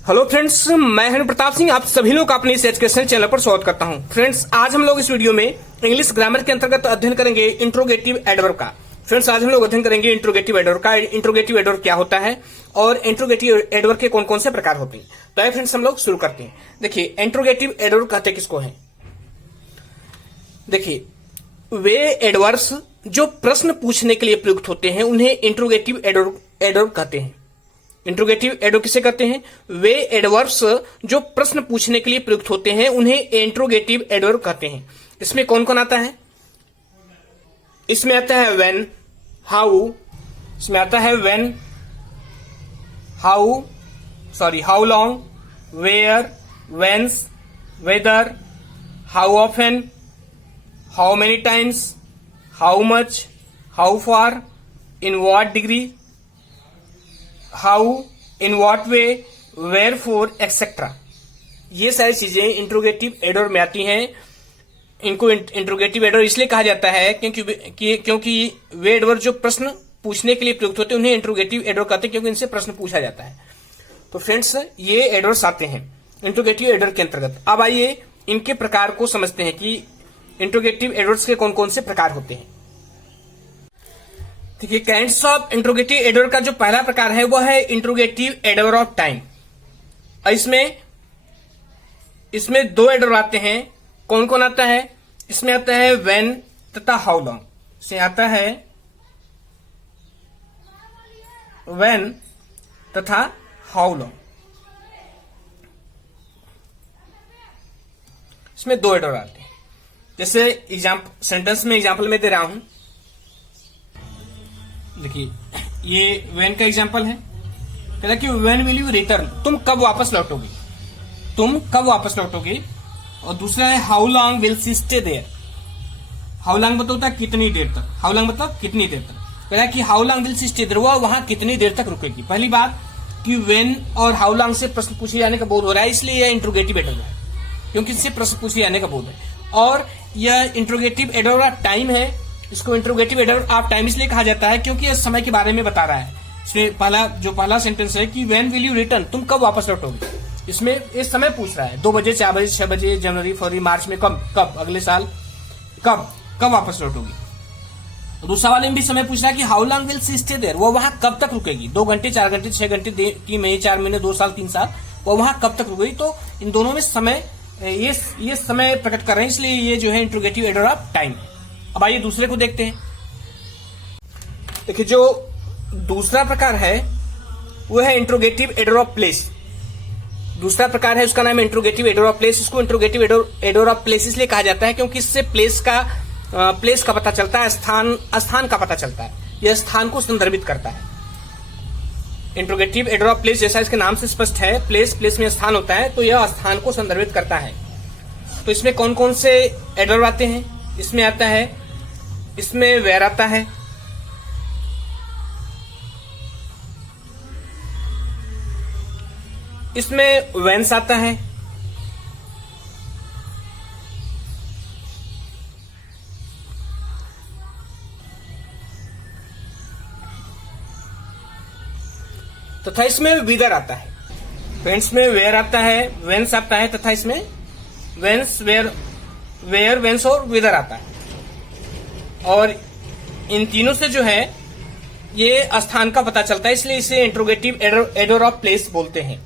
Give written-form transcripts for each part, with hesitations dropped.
Hello friends, मैं हूं प्रताप सिंह। आप सभी लोग अपने इस एजुकेशन चैनल पर स्वागत करता हूं। फ्रेंड्स, आज हम लोग इस वीडियो में इंग्लिश ग्रामर के अंतर्गत अध्ययन करेंगे इंट्रोगेटिव एडवर्ब का। फ्रेंड्स, आज हम लोग अध्ययन करेंगे इंट्रोगेटिव एडवर्ब का। इंट्रोगेटिव एडवर्ब क्या होता है और इंट्रोगेटिव एडवर्ब के कौन कौन से प्रकार होते हैं। तो आइए फ्रेंड्स, हम लोग शुरू करते हैं। देखिए, इंट्रोगेटिव एडवर्ब कहते किसको है। देखिए, वे एडवर्ब्स जो प्रश्न पूछने के लिए प्रयुक्त होते हैं उन्हें इंट्रोगेटिव एडवर्ब कहते हैं। इंट्रोगेटिव एडवर्ब किसे कहते हैं? वे एडवर्ब्स जो प्रश्न पूछने के लिए प्रयुक्त होते हैं उन्हें इंट्रोगेटिव एडवर्ब कहते हैं। इसमें कौन कौन आता है? इसमें आता है व्हेन, हाउ। इसमें आता है when, how long, where, whence, whether, how often, how many times, how much, how far, in what degree, how, in what way, wherefore, etcetera. ये सारी चीजें इंट्रोगेटिव एडवर्ब में आती हैं। इनको इंट्रोगेटिव एडवर्ब इसलिए कहा जाता है क्योंकि वे एडवर्ब जो प्रश्न पूछने के लिए प्रयुक्त होते हैं उन्हें इंट्रोगेटिव एडवर्ब कहते हैं, क्योंकि इनसे प्रश्न पूछा जाता है। तो फ्रेंड्स, ये एडवर्ब्स आते हैं इंट्रोगेटिव एडवर्ब के अंतर्गत। अब आइए इनके प्रकार को समझते हैं कि इंट्रोगेटिव एडवर्ब्स के कौन कौन से प्रकार होते हैं। देखिए, काइंड्स ऑफ इंट्रोगेटिव एडवर्ब का जो पहला प्रकार है वह है इंट्रोगेटिव एडवर्ब ऑफ टाइम। इसमें दो एडवर्ब आते हैं। कौन कौन आता है? इसमें आता है व्हेन तथा हाउ लॉन्ग। इसमें आता है व्हेन तथा हाउ लॉन्ग। इसमें दो एडवर्ब आते हैं। जैसे सेंटेंस में एग्जांपल में दे रहा हूं। देखिए, ये व्हेन का एग्जांपल है। कह रहा कि व्हेन विल यू रिटर्न, तुम कब वापस लौटोगे, तुम कब वापस लौटोगे। और दूसरा है how long will she stay there. How long मतलब होता है कितनी देर तक, हाउ लॉन्ग मतलब कितनी देर तक। कह रहा कि how long will she stay there, वह वहां कितनी देर तक रुकेगी। पहली बात कि व्हेन और हाउ लॉन्ग से प्रश्न पूछे जाने का बोध हो रहा है, इसलिए यह इंट्रोगेटिव एडवर्ब है, क्योंकि इससे प्रश्न पूछे जाने का बोध है। और यह इंट्रोगेटिव एडवर्ब टाइम है। इसको इंट्रोगेटिव एडवर्ब ऑफ टाइम इसलिए कहा जाता है क्योंकि यह समय के बारे में बता रहा है। इसमें पहला सेंटेंस है कि व्हेन विल यू रिटर्न, तुम कब वापस लौटोगे। इसमें इस समय पूछ रहा है, 2 बजे, 4 बजे, 6 बजे, जनवरी, फरवरी, मार्च में, कब अगले साल कब वापस लौटोगी। दूसरा वाले में भी समय पूछ रहा है कि how long will she stay there, वो वहां कब तक रुकेगी। 2 घंटे, 4 घंटे, 6 घंटे, 3 महीने, 4 महीने, 2 साल, 3 साल, वो वहां कब तक रुकेगी। तो इन दोनों में समय, ये समय प्रकट कर रहे हैं, इसलिए ये जो है इंट्रोगेटिव एडवर्ब ऑफ टाइम। अब आइए दूसरे को देखते हैं। देखिए, जो दूसरा प्रकार है वो है इंट्रोगेटिव एडवर्ब ऑफ प्लेस। दूसरा प्रकार है, उसका नाम है इंट्रोगेटिव एडवर्ब ऑफ प्लेस। इसको इंट्रोगेटिव एडवर्ब ऑफ प्लेस इसलिए कहा जाता है क्योंकि इससे प्लेस का पता चलता है, स्थान का पता चलता है। यह स्थान को संदर्भित करता है। इंट्रोगेटिव एडवर्ब ऑफ प्लेस, जैसा इसके नाम से स्पष्ट है, प्लेस में स्थान होता है, तो यह स्थान को संदर्भित करता है। तो इसमें कौन कौन से एडवर्ब आते हैं? इसमें आता है, इसमें वेयर आता है, इसमें व्हेंस आता है, तथा इसमें विदर आता है। फ्रेंड्स, में वेयर आता है, व्हेंस आता है, तथा इसमें व्हेंस, वेयर, व्हेंस और विदर आता है। और इन तीनों से जो है ये स्थान का पता चलता है, इसलिए इसे इंट्रोगेटिव एडवर्ब ऑफ प्लेस बोलते हैं।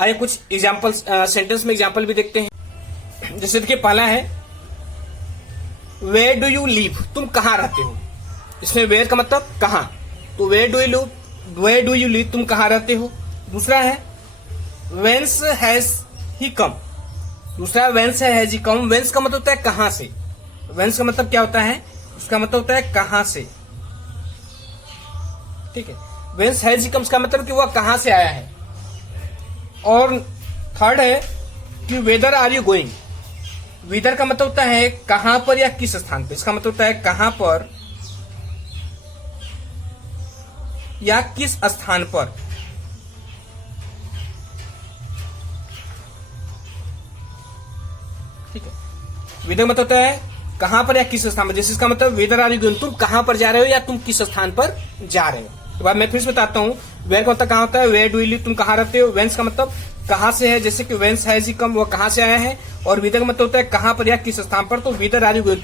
आइए कुछ एग्जांपल, सेंटेंस में एग्जांपल भी देखते हैं। जैसे देखिए, पहला है वेयर डू यू लिव, तुम कहां रहते हो। इसमें वेयर का मतलब कहां, तो वेयर डू यू लिव, तुम कहां रहते हो। दूसरा है व्हेंस हैज ही कम। दूसरा व्हेंस हैज ही कम। व्हेंस का मतलब होता है कहां से। व्हेंस का मतलब क्या होता है? उसका मतलब होता है कहां से। ठीक है, व्हेंस हैज ही कम का मतलब कि वह कहां से आया है। और थर्ड है कि whether are you going. Whether का मतलब होता है कहां पर या किस स्थान पर। इसका मतलब होता है कहां पर या किस स्थान पर। ठीक है, वेदर मतलब होता है कहां पर या किस स्थान पर। जैसे इसका मतलब वेदर आर यू गोइंग, तुम कहां पर जा रहे हो या तुम किस स्थान पर जा रहे हो। तो बाद मैं फिर से बताता हूं, वेयर का मतलब कहाँ होता है, वेयर डू यू लिव, तुम कहाँ रहते हो। वेंस का मतलब कहाँ से है, जैसे कि वेंस हैज ही कम, वो कहाँ से आया है। और विदर का मतलब होता है कहाँ पर या किस स्थान पर, तो विदर आर यू गोइंग,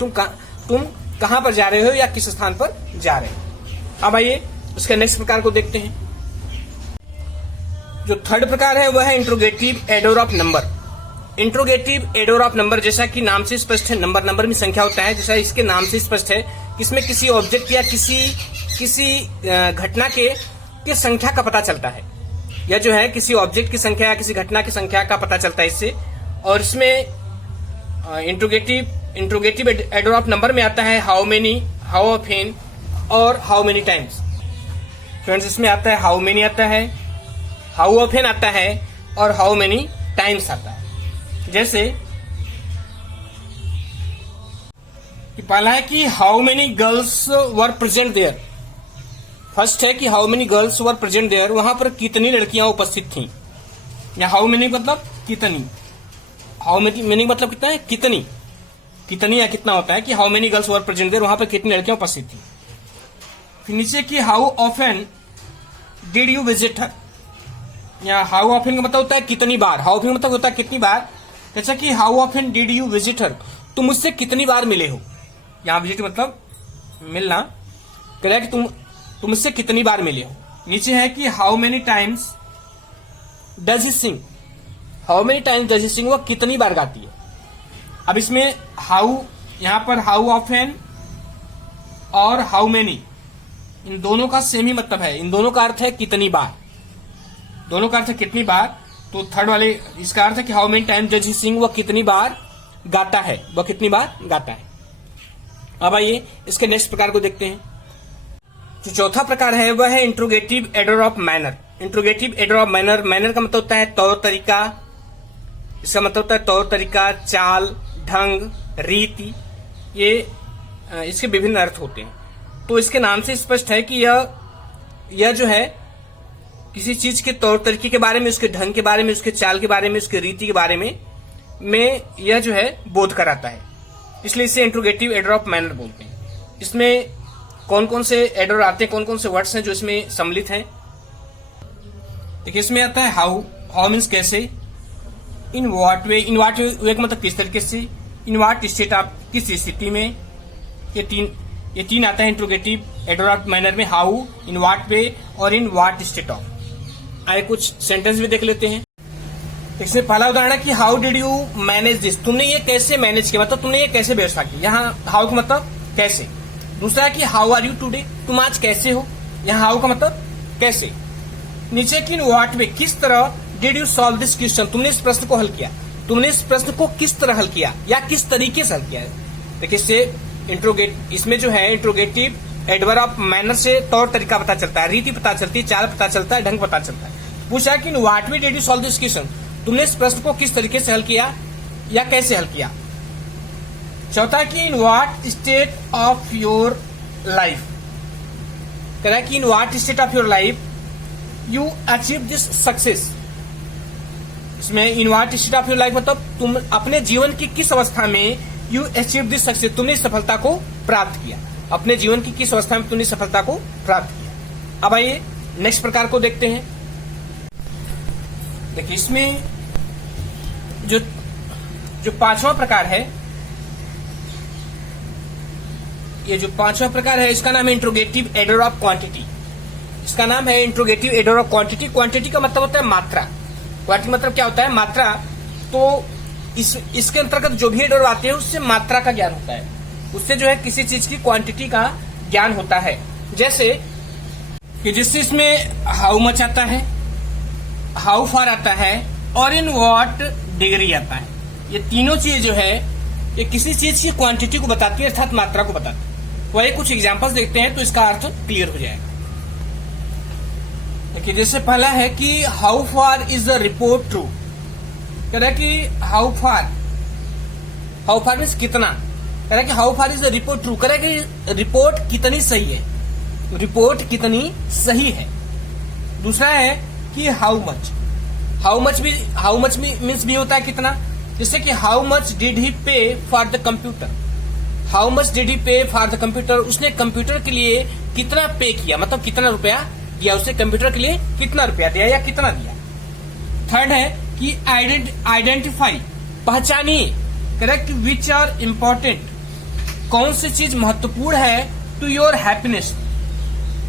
तुम कहाँ पर जा रहे हो या किस स्थान पर जा रहे हो। अब आइए उसके नेक्स्ट प्रकार को देखते हैं। जो थर्ड प्रकार है वह है interrogative adore of number. Interrogative adore of number, जैसा कि नाम से स्पष्ट है, नंबर में संख्या होता है, जैसा इसके नाम से स्पष्ट है कि इसमें किसी ऑब्जेक्ट या किसी घटना के संख्या का पता चलता है। यह जो है किसी ऑब्जेक्ट की संख्या या किसी घटना की संख्या का पता चलता है इससे। और इसमें इंट्रोगेटिव एडोर ऑफ नंबर में आता है हाउ मेनी, हाउ ऑफेन और हाउ मेनी टाइम्स। फ्रेंड्स, इसमें आता है हाउ मेनी आता है, हाउ ऑफेन आता है और हाउ मेनी टाइम्स आता है। जैसे कि पहला है कि how many girls were present there. First है कि how many girls were present there, वहां पर कितनी लड़कियां उपस्थित थीं। या हाउ मेनी मतलब कितनी, हाउ मेनी मतलब कितना है, कितनी या कितना होता है कि how many girls were present there, वहां पर कितनी लड़कियां उपस्थित थी। फिर नीचे की how often did you visit her, या हाउ ऑफन का मतलब होता है कितनी बार, हाउ ऑफन मतलब होता है कितनी बार। जैसा कि how often did you visit हर, तुम मुझसे कितनी बार मिले हो। यहाँ विजिट मतलब मिलना, कह रहा है कि तुम मुझसे कितनी बार मिले हो। नीचे है कि how many times does he sing, how many times does he sing, वो कितनी बार गाती है। अब इसमें हाउ, यहां पर हाउ ऑफन और हाउ मेनी, इन दोनों का सेम ही मतलब है, इन दोनों का अर्थ है कितनी बार, दोनों का अर्थ है कितनी बार। तो थर्ड वाले इसका अर्थ है कि how many times does he sing, वह कितनी बार गाता है, वह कितनी बार गाता है। अब आइए इसके नेक्स्ट प्रकार को देखते हैं। जो चौथा प्रकार है वह है interrogative adore of manner. Interrogative adore of manner, manner का मतलब होता है तौर तरीका, इसका मतलब होता है तौर तरीका, चाल, ढंग, रीति, ये इसके विभिन्न अर्थ होते हैं। तो इसके नाम से स्पष्ट है कि यह जो है किसी चीज के तौर तरीके के बारे में, उसके ढंग के बारे में, उसके चाल के बारे में, उसके रीति के बारे में यह जो है बोध कराता है, इसलिए इसे इंट्रोगेटिव एडोर ऑफ मैनर बोलते हैं। इसमें कौन कौन से एडोर आते हैं, कौन कौन से वर्ड्स हैं जो इसमें सम्मिलित हैं। देखिए इसमें आता है हाउ, हाउ मीन्स कैसे, इन व्हाट वे, इन व्हाट वे का मतलब किस तरीके से, इन व्हाट स्टेट ऑफ किस स्थिति में, ये तीन आता है इंट्रोगेटिव एडोर ऑफ मैनर में, हाउ, इन व्हाट वे और इन व्हाट स्टेट ऑफ। आइए कुछ सेंटेंस भी देख लेते हैं। इसमें पहला उदाहरण है कि how did you manage this, तुमने ये कैसे मैनेज किया, मतलब तुमने ये कैसे व्यवस्था की। यहाँ हाउ का मतलब कैसे। दूसरा है कि हाउ आर यू टुडे, तुम आज कैसे हो, यहाँ हाउ का मतलब कैसे। नीचे की व्हाट वे, किस तरह did you solve this question, तुमने इस प्रश्न को हल किया, तुमने इस प्रश्न को किस तरह हल किया या किस तरीके से हल किया है। देखिए इससे इसमें जो है इंट्रोगेटिव एडवर्ब ऑफ मैनर से तौर तरीका पता चलता है, रीति पता चलती है, चाल पता चलता है, ढंग पता चलता है। पूछा कि what way did you solve this question, तुमने इस प्रश्न को किस तरीके से हल किया या कैसे हल किया। चौथा कि in what state of your life, कह रहा है कि in what state of your life you achieve this success. इसमें in what state of your life मतलब तुम अपने जीवन की किस अवस्था में यू अचीव दिस सक्सेस, तुमने सफलता को प्राप्त किया, अपने जीवन की किस अवस्था में तुमने सफलता को प्राप्त किया। अब आइए नेक्स्ट प्रकार को देखते हैं। देखिए इसमें जो पांचवा प्रकार है, ये जो पांचवा प्रकार है इसका नाम है इंट्रोगेटिव एडोर ऑफ क्वांटिटी। इसका नाम है interrogative adore of quantity. Quantity का मतलब होता है मात्रा, क्वांटिटी मतलब क्या होता है, मात्रा। तो इसके अंतर्गत जो भी एडोर आते हैं उससे मात्रा का ज्ञान होता है, उससे जो है किसी चीज की क्वांटिटी का ज्ञान होता है। जैसे कि जिससे इसमें हाउ मच आता है, हाउ फार आता है और इन व्हाट डिग्री आता है। ये तीनों चीज जो है ये किसी चीज की क्वांटिटी को बताती है, अर्थात मात्रा को बताती है। वही कुछ एग्जांपल्स देखते हैं तो इसका अर्थ क्लियर हो जाएगा। देखिए जैसे पहला है कि how far is the report true, कह रहा है कि हाउ फार मीन्स कितना, कह रहा है कि how far is the report true, कह रहा है कि रिपोर्ट कितनी सही है, रिपोर्ट कितनी सही है। दूसरा है कि हाउ मच मीन्स भी होता है कितना, जैसे कि हाउ मच डिड ही पे for the computer, how much did he पे फॉर द कंप्यूटर, उसने कंप्यूटर के लिए कितना पे किया, मतलब कितना रुपया दिया, उसे कंप्यूटर के लिए कितना रुपया दिया या कितना दिया। थर्ड है कि आइडेंटिफाई, पहचानिए, करेक्ट, विच आर इम्पोर्टेंट, कौन सी चीज महत्वपूर्ण है टू योर हैप्पीनेस,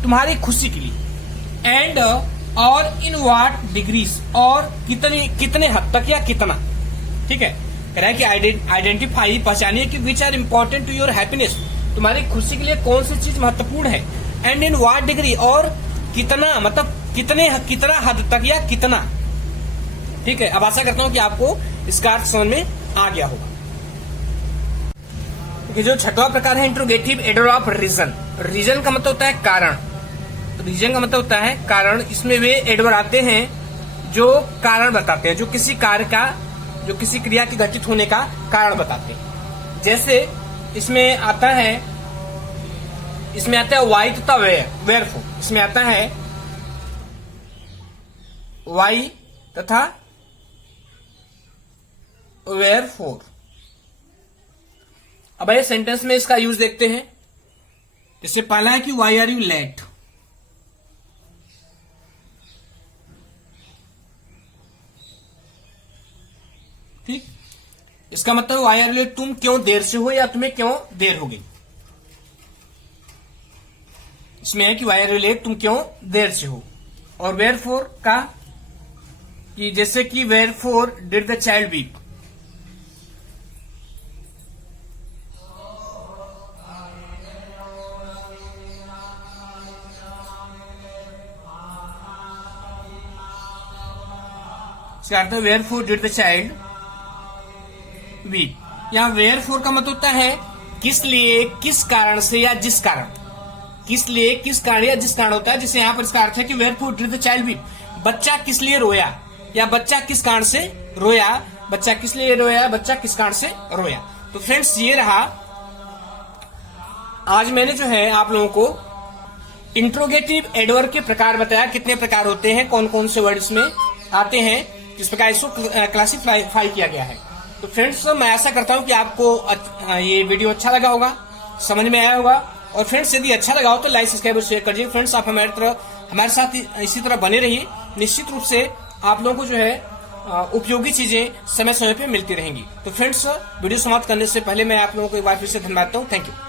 तुम्हारी खुशी के लिए, एंड और इन व्हाट डिग्रीज, और कितने हद तक या कितना। ठीक है, कह रहा है कि आइडेंटिफाई, पहचानिए कि which are important to your happiness, तुम्हारी खुशी के लिए कौन सी चीज महत्वपूर्ण है, एंड इन व्हाट डिग्री, और कितना, मतलब कितना हद तक या कितना। ठीक है, अब आशा करता हूं कि आपको इसका अर्थ समझ में आ गया होगा। कि जो छठवां प्रकार है interrogative adverb of reason. Reason का मतलब होता है कारण, रीजन का मतलब होता है कारण। इसमें वे एडवर आते हैं जो कारण बताते हैं, जो किसी कार्य का, जो किसी क्रिया के घटित होने का कारण बताते हैं। जैसे इसमें आता है वाई तथा वेयरफोर, इसमें आता है वाई तथा वेयरफोर। अब ये सेंटेंस में इसका यूज देखते हैं। जैसे पहला है कि वाई आर यू लेट, ठीक, इसका मतलब वाई आर यू लेट, तुम क्यों देर से हो या तुम्हें क्यों देर हो गई। इसमें है कि वाई आर यू लेट, तुम क्यों देर से हो। और वेयरफोर का कि जैसे कि wherefore did the child weep, wherefore did the child weep. यहाँ वेयरफोर का मतलब होता है किस लिए, किस कारण से या जिस कारण, किस लिए, किस कारण या जिस कारण होता है। जैसे यहाँ पर इसका अर्थ है कि wherefore did the child week, बच्चा किस लिए रोया या बच्चा किस कारण से रोया, बच्चा किस लिए रोया, बच्चा किस कारण से रोया। तो फ्रेंड्स, ये रहा आज मैंने जो है आप लोगों को इंट्रोगेटिव एडवर्ब के प्रकार बताया, कितने प्रकार होते हैं, कौन कौन से वर्ड इसमें आते हैं, किस प्रकार इसको क्लासिफाई किया गया है। तो फ्रेंड्स, मैं आशा करता हूं कि आपको ये वीडियो अच्छा लगा होगा, समझ में आया होगा। और फ्रेंड्स, यदि अच्छा लगा हो तो लाइक, सब्सक्राइब और शेयर करिए। फ्रेंड्स, आप हमारे साथ इसी तरह बने रहिए। निश्चित रूप से आप लोगों को जो है उपयोगी चीजें समय समय पे मिलती रहेंगी। तो फ्रेंड्स, वीडियो समाप्त करने से पहले मैं आप लोगों को एक बार फिर से धन्यवाद देता हूँ। Thank you.